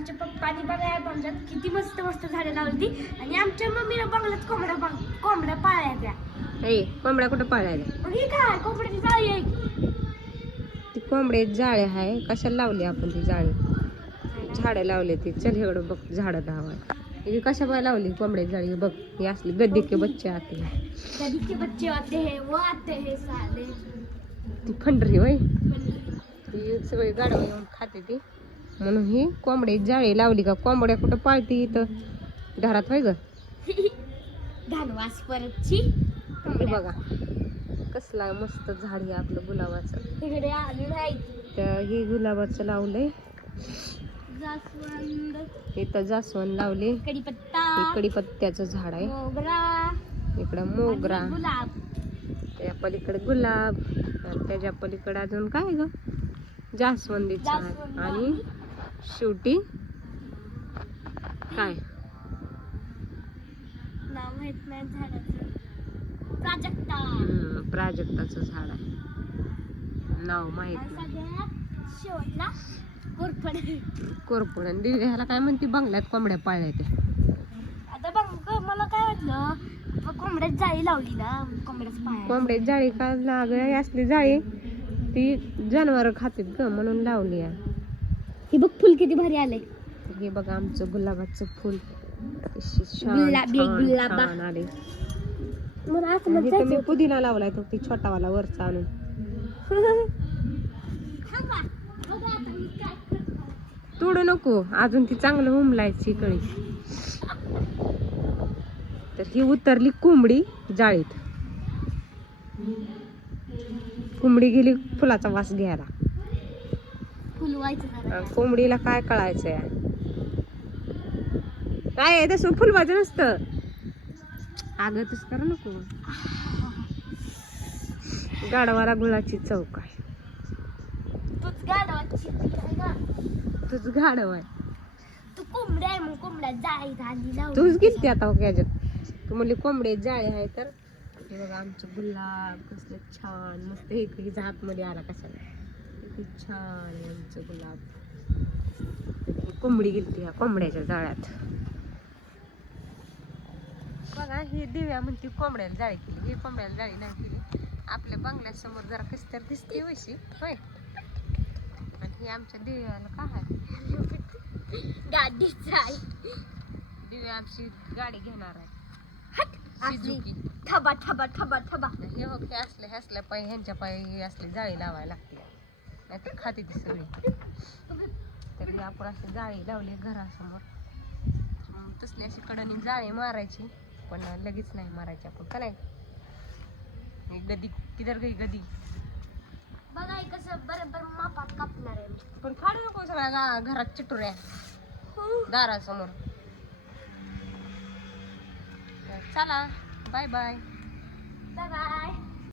आमच्या पप्पानी बघा बंगल्यात किती मस्त मस्त झाडे लावली आणि आमच्या मम्मीनं बंगल्यात कोंबड्या बंग- कोंबड्या पाळल्या त्या ए कोंबड्या कुठं पाळायला मग ही काय कोंबड्याची जाळी आहे. की? ती कोंबडे जाळे आहे. कशाला लावली आपण ती जाळी? झाडं लावले ती. चल इकडं बघ झाडं धावा ही कशा बाय लावली कोंबडे जाळी? बघ ही असली गद्दी के बच्चे आते. कधी के बच्चे आते हैं वो आते हैं साले. ती फंडरी वय ती सगळी गाडवा येऊन खाते ती. म्हणून ही कोंबडे जाळी लावली का? कोंबड्या कुठं पाळती इथं? घरात होय ग? बघा. कसला मस्त झाड आहे आपलं गुलाबाचं. इकडे आली नाही तर हे गुलाबाचं लावलंय. जास्वंद. इथं जास्वंद लावले. कडीपत्त्याचं झाड आहे. मोगरा. इकडं मोगरा. त्या पलीकडे गुलाब. त्याच्या पलीकडे अजून काय ग? जास्वंदीचं आणि शेवटी? काय? नाव माहीत नाही झाडाचं. प्राजक्ता. हम्म, प्राजक्ताचं झाड आहे. नाव माहीत आणि नाही. सगळ्यात शेवटला कोरफड. कोरपड आणि दिव्या ह्याला काय म्हणते? बंगल्यात कोंबड्या पाळल्या ते आता बघ ग, मला काय वाटलं? ब- कोंबड्यात जाळी लावली ना कोंबड्याच पाय कोंबड्या जाळी का लाग असली जाळी ती जनावर खातात ग म्हणून लावली आहे. हे बघ फुल किती भारी आलंय. हे बघा आमचं गुलाबाचं फुल. गुलाबी गुलाबा. आले. मला इथं मी पुदिना लावलाय तो ती छोटावाला वरचा आणून. तोडू नको अजून ती चांगलं हुमलायची कळी तर ही उतरली कोंबडी जाळीत. कोंबडी गेली फुलाचा वास घ्यायला. फुलवायचं कोंबडीला काय कळायचंय? काय आहे? तसं फुलवायचं नसतं अगं तसं करा नको. गाडवाला गुळाची चौक आहे. तुझ गाडव आहे. तू कोंबड्या आहे मग कोंबड्या जाळी झाली. तूच गेलती आता हो याच्यात तू म्हणली कोंबडे जाळे आहे तर. हे बघा आमचं गुलाब कसलं छान. मस्त काही झात मध्ये आला कशाला. किती छान आहे आमचं गुलाब. ही कोंबडी गेलती ह्या कोंबड्याच्या जाळ्यात. बघा ही दिव्या म्हणते कोंबड्याला जाळी केली. ही कोंबड्याला जाळी नाही केली. आपल्या बंगल्यासमोर जरा कशी तर दिसते वैशी होय. आणि ही आमच्या दिव्याला काय गाडीच आहे दिव्या आमची गाडी घेणार आहे. ठबा ठबा ठबा ठबा हे बघ हे असले हे असल्या पायी ह्यांच्या पायी हे असली जाळी लावायला लागते. नाहीतर खाते ती सगळी. तर आपण अशी जाळी लावली घरासमोर. तसली अशी कडनी जाळी मारायची पण लगेच नाही मारायची आपण का नाही? गदी किधर गई गदी? बघा हे कसं बरोबर मापात कापणार आहे. पण फाडू नको सगळ्या गा- घरात चिटुऱ्या. दारासमोर. तर चला बाय बाय बाय बाय